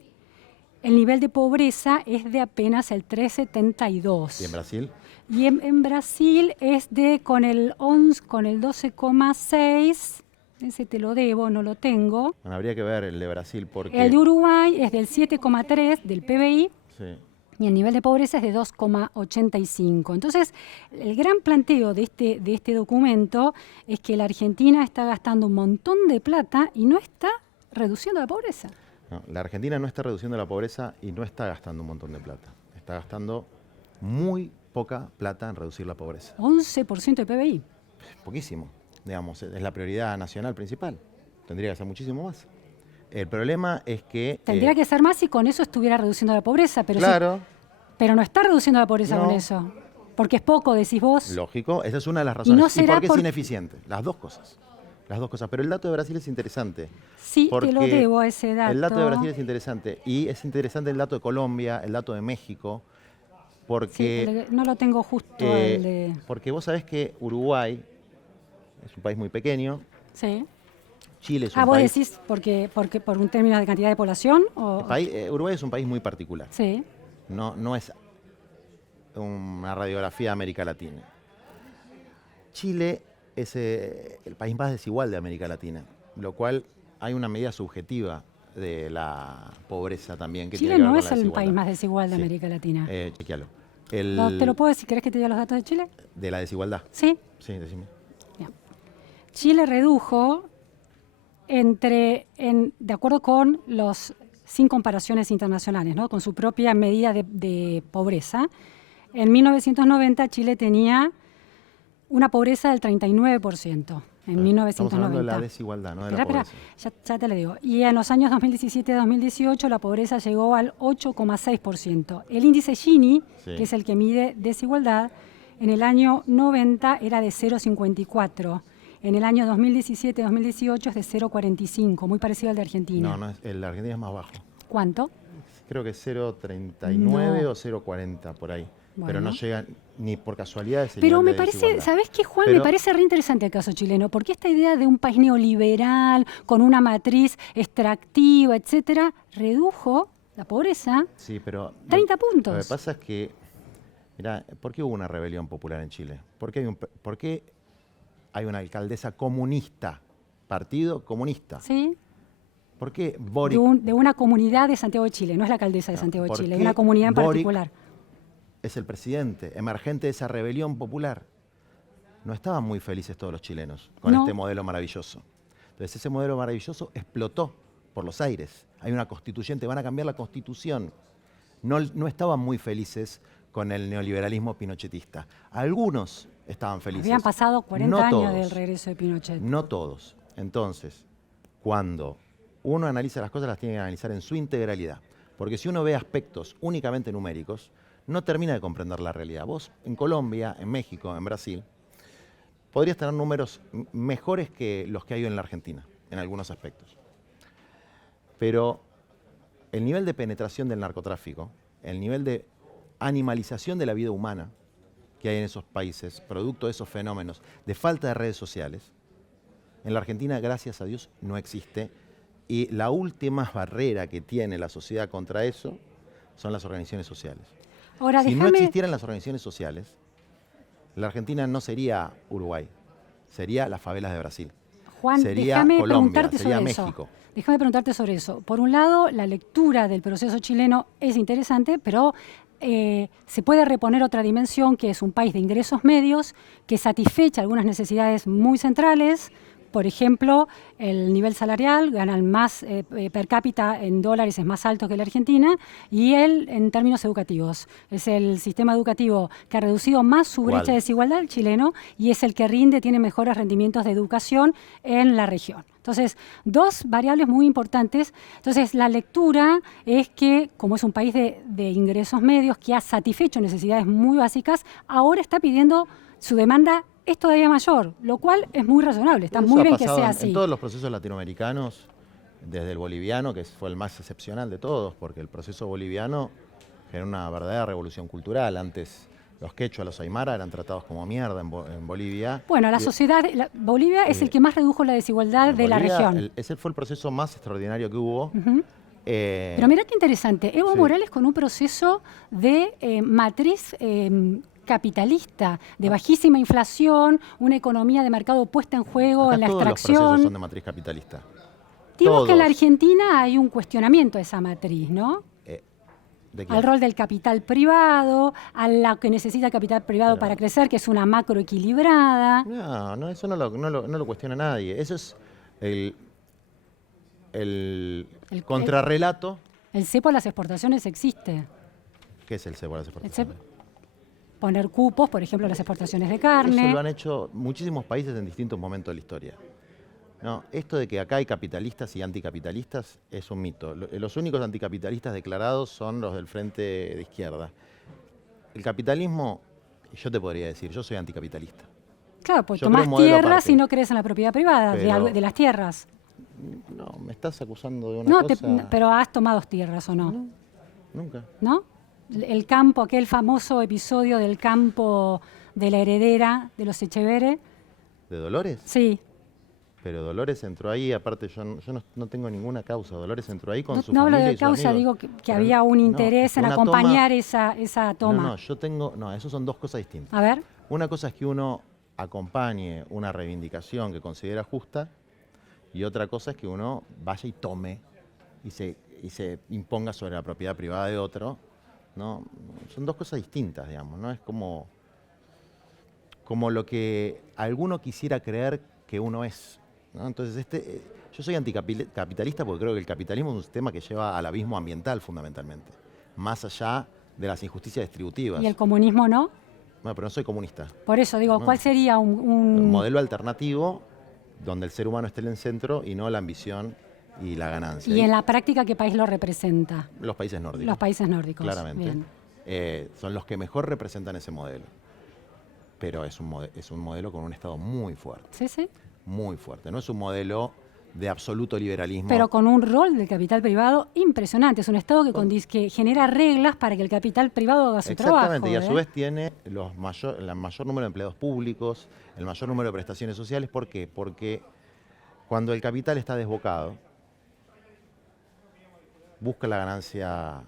el nivel de pobreza es de apenas el 3,72%. ¿Y en Brasil? Y en Brasil es con el 12,6%, ese te lo debo, no lo tengo. Bueno, habría que ver el de Brasil porque... El de Uruguay es del 7,3% del PBI. Sí. Y el nivel de pobreza es de 2,85. Entonces, el gran planteo de este documento es que la Argentina está gastando un montón de plata y no está reduciendo la pobreza. No, la Argentina no está reduciendo la pobreza y no está gastando un montón de plata. está gastando muy poca plata en reducir la pobreza. 11% de PBI. Poquísimo, digamos, es la prioridad nacional principal. Tendría que ser muchísimo más. El problema es que... Tendría que ser más si con eso estuviera reduciendo la pobreza, pero, claro, pero no está reduciendo la pobreza No. con eso. Porque es poco, decís vos. lógico, esa es una de las razones. no será porque es por- ineficiente, las dos cosas. Las dos cosas. Pero el dato de Brasil es interesante. Sí, porque te lo debo a ese dato. El dato de Brasil es interesante. Y es interesante el dato de Colombia, el dato de México, Sí, porque, no lo tengo justo el de... porque vos sabés que Uruguay es un país muy pequeño, Sí. Chile es un Ah, vos país... decís porque por un término de cantidad de población o... Uruguay es un país muy particular. Sí. No es una radiografía de América Latina. Chile es el país más desigual de América Latina, lo cual hay una medida subjetiva de la pobreza también que Chile tiene que ver no con es la el desigualdad. país más desigual de Sí. América Latina. Chequealo. No, ¿te lo puedo decir? ¿Querés que te diga los datos de Chile? De la desigualdad. Sí. Sí, decime. Bien. Chile redujo de acuerdo con sin comparaciones internacionales, ¿no? Con su propia medida de pobreza. En 1990 Chile tenía una pobreza del 39%. En 1990. Estamos hablando de la desigualdad, no de la Espera, pobreza. ya te lo digo. Y en los años 2017-2018 la pobreza llegó al 8,6%. El índice Gini, Sí. que es el que mide desigualdad, en el año 90 era de 0,54. En el año 2017-2018 es de 0,45, muy parecido al de Argentina. No, el de Argentina es más bajo. ¿Cuánto? Creo que es 0,39 No. o 0,40 por ahí. Bueno. Pero no llega ni por casualidad a ese Pero nivel me de parece, desigualdad. ¿sabés qué, Juan? Pero- Me parece re interesante el caso chileno, porque esta idea de un país neoliberal, con una matriz extractiva, etcétera, redujo la pobreza Sí, pero 30 puntos. Lo que pasa es que, mirá, ¿por qué hubo una rebelión popular en Chile? ¿Por qué hay una alcaldesa comunista, partido comunista? ¿Sí? ¿Por qué Boric De una comunidad de Santiago de Chile, no es la alcaldesa de Santiago de ¿por Chile, qué de una comunidad en Boric particular. es el presidente emergente de esa rebelión popular? No estaban muy felices todos los chilenos con No. este modelo maravilloso. Entonces ese modelo maravilloso explotó por los aires. Hay una constituyente, van a cambiar la constitución. No estaban muy felices con el neoliberalismo pinochetista. Algunos estaban felices. Habían pasado 40 No años todos. del regreso de Pinochet. No todos. Entonces, cuando uno analiza las cosas, las tiene que analizar en su integralidad. Porque si uno ve aspectos únicamente numéricos, no termina de comprender la realidad. Vos, en Colombia, en México, en Brasil, podrías tener números mejores que los que hay en la Argentina, en algunos aspectos. Pero el nivel de penetración del narcotráfico, el nivel de animalización de la vida humana que hay en esos países, producto de esos fenómenos de falta de redes sociales, en la Argentina, gracias a Dios, no existe. Y la última barrera que tiene la sociedad contra eso son las organizaciones sociales. Ahora, Si no déjame... existieran las organizaciones sociales, la Argentina no sería Uruguay, sería las favelas de Brasil. Juan, sería déjame Colombia, preguntarte sería sobre México. eso. Déjame preguntarte sobre eso. Por un lado, la lectura del proceso chileno es interesante, pero se puede reponer otra dimensión, que es un país de ingresos medios, que satisfecha algunas necesidades muy centrales. Por ejemplo, el nivel salarial, ganan más per cápita en dólares, es más alto que la Argentina, y en términos educativos. Es el sistema educativo que ha reducido más su brecha ¿Cuál? de desigualdad, el chileno, y es el que tiene mejores rendimientos de educación en la región. Entonces, dos variables muy importantes. Entonces, la lectura es que, como es un país de ingresos medios que ha satisfecho necesidades muy básicas, ahora está pidiendo su demanda es todavía mayor, lo cual es muy razonable, está Eso muy ha bien que pasado sea en así. todos los procesos latinoamericanos, desde el boliviano, que fue el más excepcional de todos, porque el proceso boliviano generó una verdadera revolución cultural. Antes los quechua, los aymara eran tratados como mierda en Bolivia. Bueno, la sociedad, Bolivia es el que más redujo la desigualdad de la región. Ese fue el proceso más extraordinario que hubo. Ujú. Pero mirá qué interesante, Evo sí. Morales con un proceso de matriz capitalista, de bajísima inflación, una economía de mercado puesta en juego Acá en la todos los procesos extracción. son de matriz capitalista. Digamos que en la todos. Argentina hay un cuestionamiento a esa matriz, ¿no? ¿De qué? Al rol del capital privado, a lo que necesita el capital privado Pero- para crecer, que es una macro equilibrada. No, eso no lo cuestiona nadie. Eso es el contrarrelato. El cepo a las exportaciones existe. ¿Qué es el cebo a las exportaciones? Poner cupos, por ejemplo, a las exportaciones de carne. Eso lo han hecho muchísimos países en distintos momentos de la historia. No, esto de que acá hay capitalistas y anticapitalistas es un mito. Los únicos anticapitalistas declarados son los del frente de izquierda. El capitalismo, yo te podría decir, yo soy anticapitalista. Claro, pues Yo creo tomás un modelo tierras aparte. y no crees en la propiedad privada Pero- de las tierras. No, me estás acusando de una No, cosa... pero has tomado tierras o no, No, nunca. ¿no? El campo, aquel famoso episodio del campo de la heredera de los Echeverre. ¿De Dolores? Sí. Pero Dolores entró ahí, aparte yo no tengo ninguna causa. Dolores entró ahí con su No hablo familia de y sus causa, amigos. digo que Pero había un no, interés en una acompañar esa toma. No, yo tengo... No, eso son dos cosas distintas. A ver, Una cosa es que uno acompañe una reivindicación que considera justa y otra cosa es que uno vaya y tome y se imponga sobre la propiedad privada de otro. ¿No? Son dos cosas distintas, digamos, ¿no? Es como lo que alguno quisiera creer que uno es, ¿no? Entonces, yo soy anticapitalista porque creo que el capitalismo es un sistema que lleva al abismo ambiental fundamentalmente, más allá de las injusticias distributivas. ¿y el comunismo no? Bueno, pero no soy comunista. Por eso digo, No. ¿cuál sería Un modelo alternativo donde el ser humano esté en el centro y no la ambición y la ganancia. y en la práctica qué país lo representa? Los países nórdicos. Los países nórdicos. Claramente. Bien. Son los que mejor representan ese modelo. Pero es un modelo con un Estado muy fuerte, Sí, sí. muy fuerte. No es un modelo de absoluto liberalismo. Pero con un rol del capital privado impresionante. Es un Estado que genera reglas para que el capital privado haga su trabajo. Exactamente, y a su ¿eh? vez tiene el mayor número de empleados públicos, el mayor número de prestaciones sociales. ¿Por qué? Porque cuando el capital está desbocado, busca la ganancia.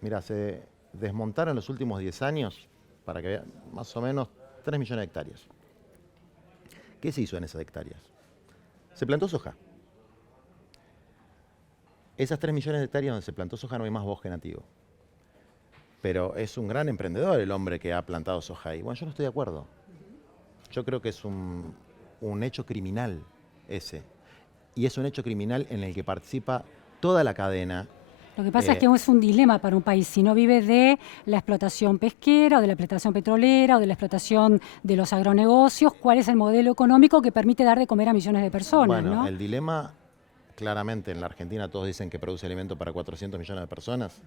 Mira, se desmontaron en los últimos 10 años, para que vean, más o menos 3 millones de hectáreas. ¿Qué se hizo en esas hectáreas? Se plantó soja. Esas 3 millones de hectáreas donde se plantó soja no hay más bosque nativo. Pero es un gran emprendedor el hombre que ha plantado soja ahí. Bueno, yo no estoy de acuerdo. Yo creo que es un hecho criminal ese. Y es un hecho criminal en el que participa toda la cadena. Lo que pasa es que es un dilema para un país. Si no vive de la explotación pesquera o de la explotación petrolera o de la explotación de los agronegocios, ¿cuál es el modelo económico que permite dar de comer a millones de personas? Bueno, ¿no? el dilema, claramente en la Argentina todos dicen que produce alimento para 400 millones de personas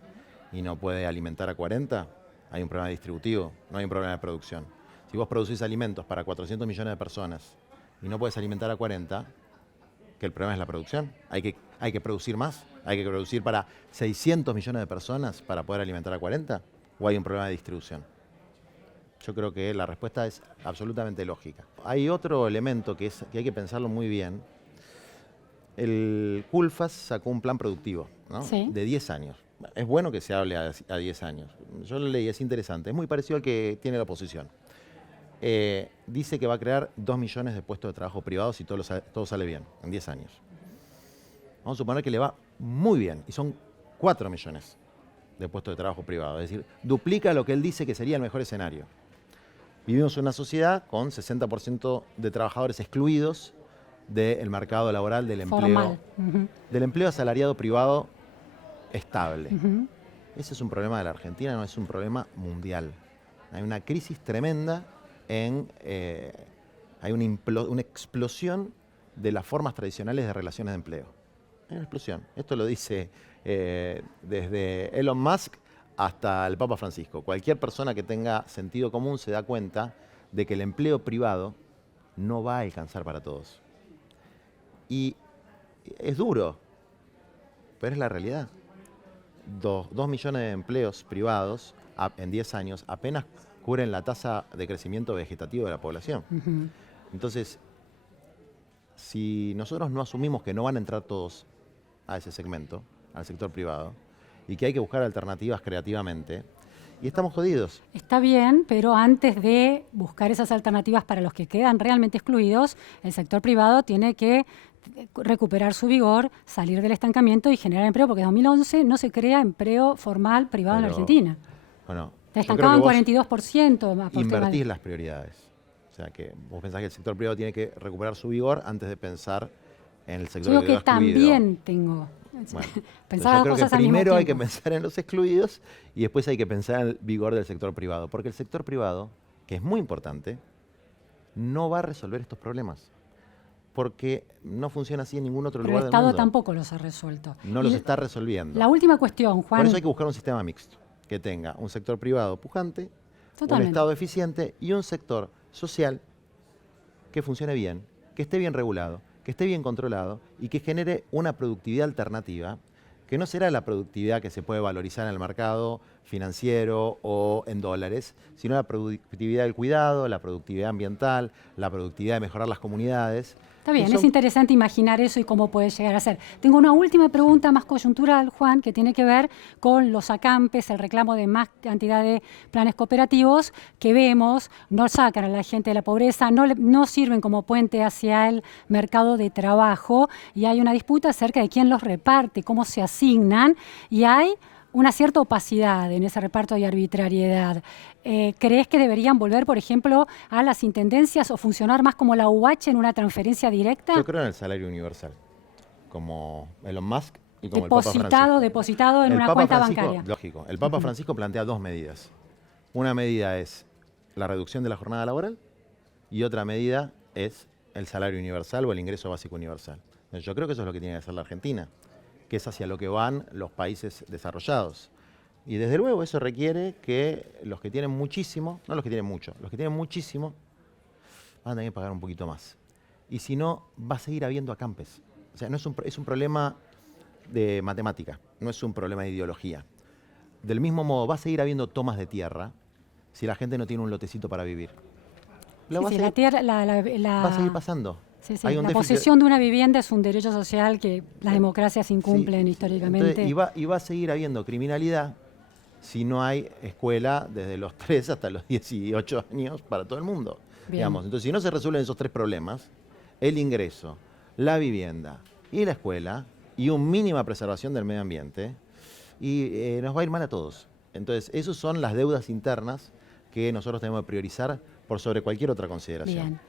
y no puede alimentar a 40. Hay un problema distributivo, no hay un problema de producción. Si vos producís alimentos para 400 millones de personas y no puedes alimentar a 40, que el problema es la producción. Hay que producir más. Hay que producir para 600 millones de personas para poder alimentar a 40. ¿O hay un problema de distribución? Yo creo que la respuesta es absolutamente lógica. Hay otro elemento que hay que pensarlo muy bien. El CULFAS sacó un plan productivo, ¿no? Sí. De 10 años. Es bueno que se hable a 10 años. Yo lo leí, es interesante. Es muy parecido al que tiene la oposición. Dice que va a crear 2 millones de puestos de trabajo privados si todo sale bien, en 10 años. Vamos a suponer que le va muy bien, y son 4 millones de puestos de trabajo privados. Es decir, duplica lo que él dice que sería el mejor escenario. Vivimos en una sociedad con 60% de trabajadores excluidos del mercado laboral, del empleo, Formal. Ujú. del empleo asalariado privado estable. Ujú. Ese es un problema de la Argentina, no es un problema mundial. Hay una crisis tremenda hay una explosión de las formas tradicionales de relaciones de empleo. Hay una explosión. Esto lo dice desde Elon Musk hasta el Papa Francisco. Cualquier persona que tenga sentido común se da cuenta de que el empleo privado no va a alcanzar para todos. Y es duro, pero es la realidad. 2 millones de empleos privados en 10 años apenas cubren la tasa de crecimiento vegetativo de la población. Ujú. Entonces, si nosotros no asumimos que no van a entrar todos a ese segmento, al sector privado, y que hay que buscar alternativas creativamente, y estamos jodidos. Está bien, pero antes de buscar esas alternativas para los que quedan realmente excluidos, el sector privado tiene que recuperar su vigor, salir del estancamiento y generar empleo, porque en 2011 no se crea empleo formal privado en la Pero, Argentina. Bueno, Te yo creo estancaban que vos 42% más invertís las prioridades. O sea, que vos pensás que el sector privado tiene que recuperar su vigor antes de pensar en el sector Yo digo que privado excluido. también tengo Bueno, Pensar las yo creo que cosas al mismo primero hay que tiempo. pensar en los excluidos y después hay que pensar en el vigor del sector privado, porque el sector privado, que es muy importante, no va a resolver estos problemas, porque no funciona así en ningún otro Pero el lugar del Estado mundo. tampoco los ha resuelto. No Y los está resolviendo. la última cuestión, Juan. Por eso hay que buscar un sistema mixto, que tenga un sector privado pujante, un Totalmente. Estado eficiente y un sector social que funcione bien, que esté bien regulado, que esté bien controlado y que genere una productividad alternativa, que no será la productividad que se puede valorizar en el mercado financiero o en dólares, sino la productividad del cuidado, la productividad ambiental, la productividad de mejorar las comunidades. Está bien, que es son- interesante imaginar eso y cómo puede llegar a ser. Tengo una última pregunta más coyuntural, Juan, que tiene que ver con los acampes, el reclamo de más cantidad de planes cooperativos que vemos, no sacan a la gente de la pobreza, no sirven como puente hacia el mercado de trabajo y hay una disputa acerca de quién los reparte, cómo se asignan y hay una cierta opacidad en ese reparto y arbitrariedad. ¿Crees que deberían volver, por ejemplo, a las intendencias o funcionar más como la UH en una transferencia directa? Yo creo en el salario universal, como Elon Musk y como el Papa Francisco. Depositado en El una Papa cuenta Francisco, bancaria. lógico, el Papa Francisco plantea dos medidas. Una medida es la reducción de la jornada laboral y otra medida es el salario universal o el ingreso básico universal. Yo creo que eso es lo que tiene que hacer la Argentina, que es hacia lo que van los países desarrollados. Y desde luego eso requiere que los que tienen muchísimo, no los que tienen mucho, los que tienen muchísimo van a tener que pagar un poquito más. Y si no, va a seguir habiendo acampes. O sea, no es un problema de matemática, no es un problema de ideología. Del mismo modo, va a seguir habiendo tomas de tierra si la gente no tiene un lotecito para vivir. Lo va a Sí, seguir- va a seguir pasando. Sí, sí, Hay un la déficit- posesión de una vivienda es un derecho social que las democracias incumplen Sí, históricamente. entonces, y va a seguir habiendo criminalidad si no hay escuela desde los 3 hasta los 18 años para todo el mundo. Bien. Digamos. Entonces, si no se resuelven esos tres problemas, el ingreso, la vivienda y la escuela, y una mínima preservación del medio ambiente, y nos va a ir mal a todos. Entonces, esas son las deudas internas que nosotros tenemos que priorizar por sobre cualquier otra consideración.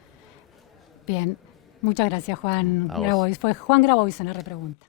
Bien. Bien. Muchas gracias, Juan A vos. Grabois. Fue Juan Grabois en la repregunta.